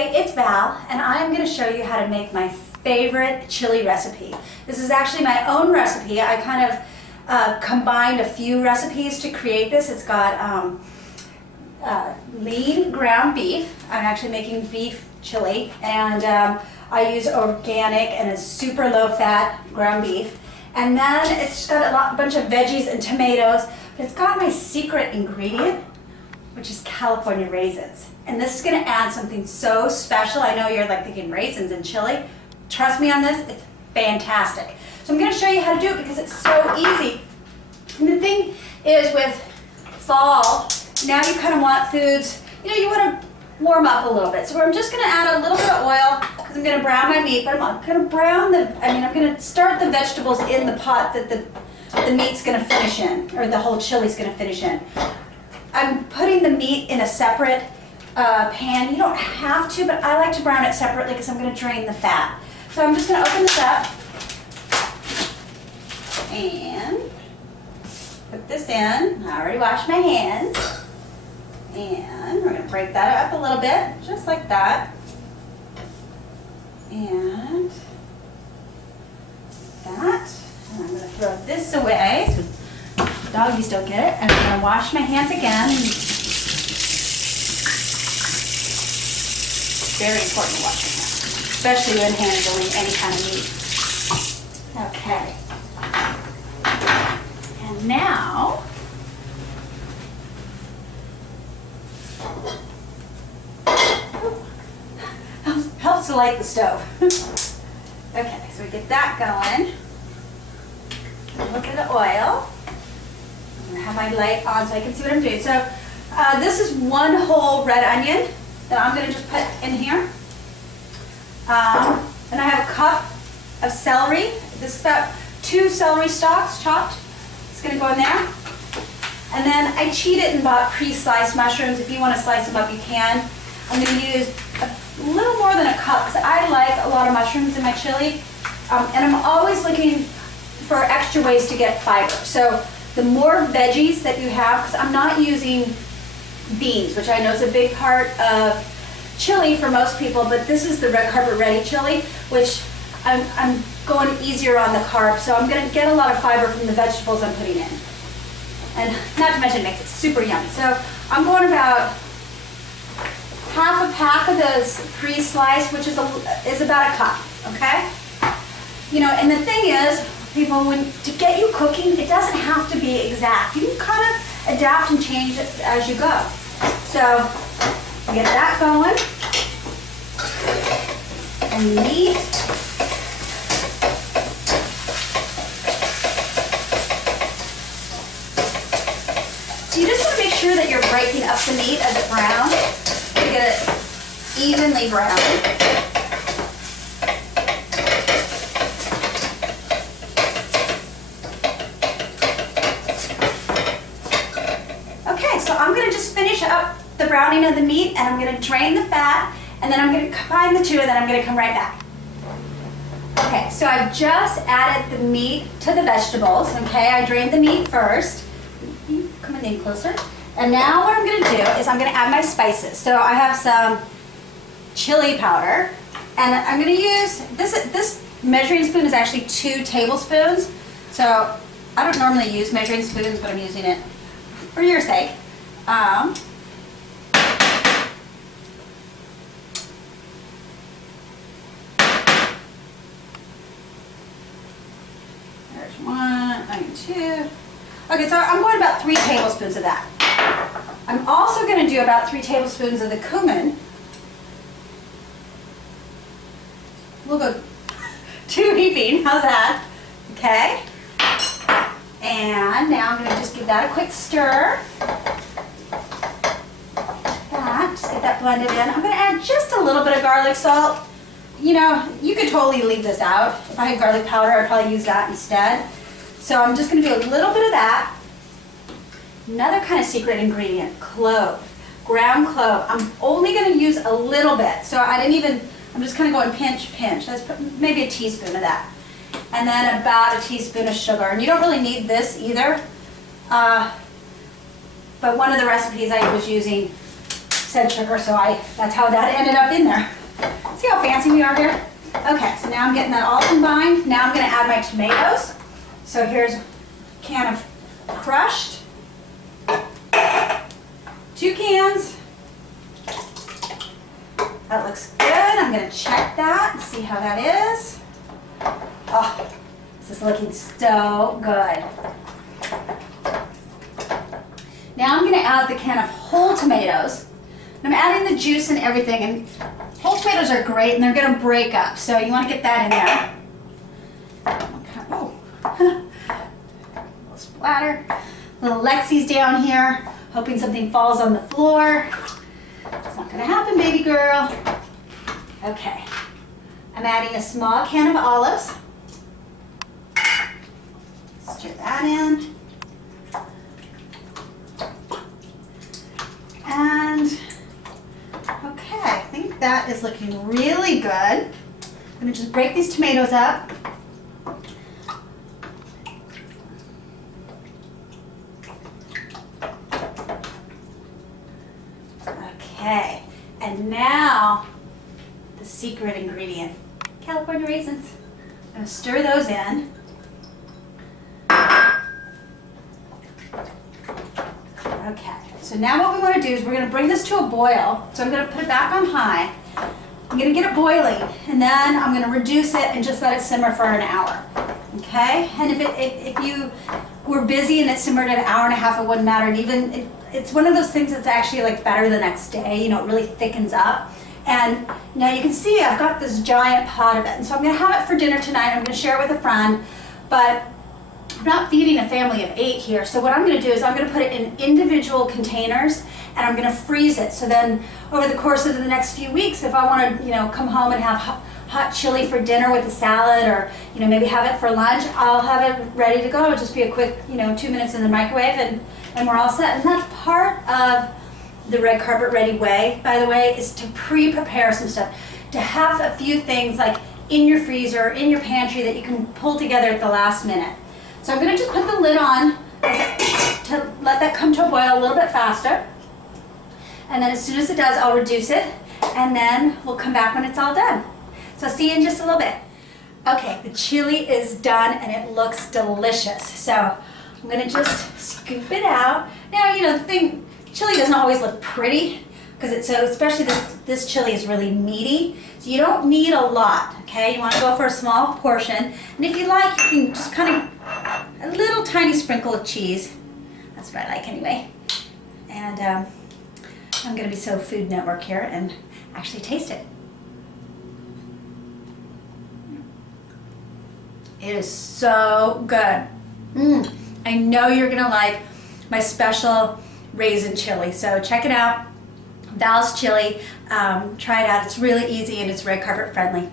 Hi, it's Val, and I'm going to show you how to make my favorite chili recipe. This is actually my own recipe. I kind of combined a few recipes to create this. It's got lean ground beef. I'm actually making beef chili, and I use organic and a super low-fat ground beef. And then it's got a bunch of veggies and tomatoes, but it's got my secret ingredient, which is California raisins. And this is going to add something so special. I know you're like thinking raisins and chili. Trust me on this, it's fantastic. So I'm going to show you how to do it because it's so easy. And the thing is with fall, now you kind of want foods, you want to warm up a little bit. So I'm just going to add a little bit of oil because I'm going to brown my meat, but I'm going to brown I'm going to start the vegetables in the pot that the meat's going to finish in, or the whole chili's going to finish in. I'm putting the meat in a separate pan. You don't have to, but I like to brown it separately because I'm going to drain the fat. So I'm just going to open this up and put this in. I already washed my hands. And we're going to break that up a little bit, just like that. And that. And I'm going to throw this away so doggies don't get it. And I'm going to wash my hands again. Very important to wash your hands, especially when handling any kind of meat. Okay. And now, helps to light the stove. Okay, so we get that going. A little bit of oil. I'm going to have my light on so I can see what I'm doing. So this is one whole red onion that I'm going to just put in here. And I have a cup of celery. This is about 2 celery stalks chopped. It's going to go in there. And then I cheated and bought pre-sliced mushrooms. If you want to slice them up, you can. I'm going to use a little more than a cup because I like a lot of mushrooms in my chili. And I'm always looking for extra ways to get fiber. So the more veggies that you have, because I'm not using beans, which I know is a big part of chili for most people, but this is the red carpet ready chili, which I'm going easier on the carbs, so I'm going to get a lot of fiber from the vegetables I'm putting in. And not to mention it makes it super yummy. So I'm going about half a pack of those pre-sliced, which is about a cup, okay? And the thing is, people, to get you cooking, it doesn't have to be exact. You can kind of adapt and change it as you go. So get that going. And meat. So you just want to make sure that you're breaking up the meat as it browns to get it evenly browned. Okay, so I'm going to just finish up the browning of the meat, and I'm going to drain the fat, and then I'm going to combine the two, and then I'm going to come right back. Okay, so I've just added the meat to the vegetables. Okay, I drained the meat first. Come in closer. And now what I'm going to do is I'm going to add my spices. So I have some chili powder, and I'm going to use this measuring spoon is actually 2 tablespoons. So I don't normally use measuring spoons, but I'm using it for your sake. There's 1, 2. Okay, so I'm going about 3 tablespoons of that. I'm also going to do about 3 tablespoons of the cumin. We'll go 2 heaping, how's that? Okay. And now I'm going to just give that a quick stir. Just get that blended in. I'm going to add just a little bit of garlic salt. You could totally leave this out. If I had garlic powder, I'd probably use that instead. So I'm just going to do a little bit of that. Another kind of secret ingredient, clove, ground clove. I'm only going to use a little bit. So I'm just kind of going pinch, pinch. That's maybe a teaspoon of that. And then about a teaspoon of sugar. And you don't really need this either. But one of the recipes I was using said sugar, so that's how that ended up in there. See how fancy we are here? Okay, so now I'm getting that all combined. Now I'm gonna add my tomatoes. So here's a can of crushed, 2 cans. That looks good. I'm gonna check that and see how that is. Oh, this is looking so good. Now I'm gonna add the can of whole tomatoes. I'm adding the juice and everything, and whole tomatoes are great and they're gonna break up, so you wanna get that in there. Okay. Oh, little splatter. Little Lexi's down here, hoping something falls on the floor. It's not gonna happen, baby girl. Okay, I'm adding a small can of olives. Stir that in. And, okay, I think that is looking really good. I'm gonna just break these tomatoes up. Okay, and now the secret ingredient, California raisins. I'm gonna stir those in. Okay, so now what we want to do is we're going to bring this to a boil. So I'm going to put it back on high. I'm going to get it boiling, and then I'm going to reduce it and just let it simmer for an hour. Okay, and if you were busy and it simmered an hour and a half, it wouldn't matter. And even it's one of those things that's actually like better the next day. You know, it really thickens up. And now you can see I've got this giant pot of it, and so I'm going to have it for dinner tonight. I'm going to share it with a friend, but I'm not feeding a family of 8 here, so what I'm going to do is I'm going to put it in individual containers and I'm going to freeze it. So then over the course of the next few weeks, if I want to, you know, come home and have hot chili for dinner with a salad, or, you know, maybe have it for lunch, I'll have it ready to go. It'll just be a quick, you know, 2 minutes in the microwave and we're all set. And that's part of the red carpet ready way, by the way, is to pre-prepare some stuff. To have a few things like in your freezer, in your pantry that you can pull together at the last minute. So I'm going to just put the lid on to let that come to a boil a little bit faster. And then as soon as it does, I'll reduce it, and then we'll come back when it's all done. So I'll see you in just a little bit. Okay, the chili is done and it looks delicious. So I'm going to just scoop it out. Now, you know, the thing, chili doesn't always look pretty, because it's so, especially this chili is really meaty. So you don't need a lot, okay? You want to go for a small portion. And if you like, you can just kind of, a little tiny sprinkle of cheese. That's what I like anyway. And I'm going to be so Food Network here and actually taste it. It is so good. I know you're going to like my special raisin chili. So check it out. Val's Chili. Try it out. It's really easy and it's red carpet friendly.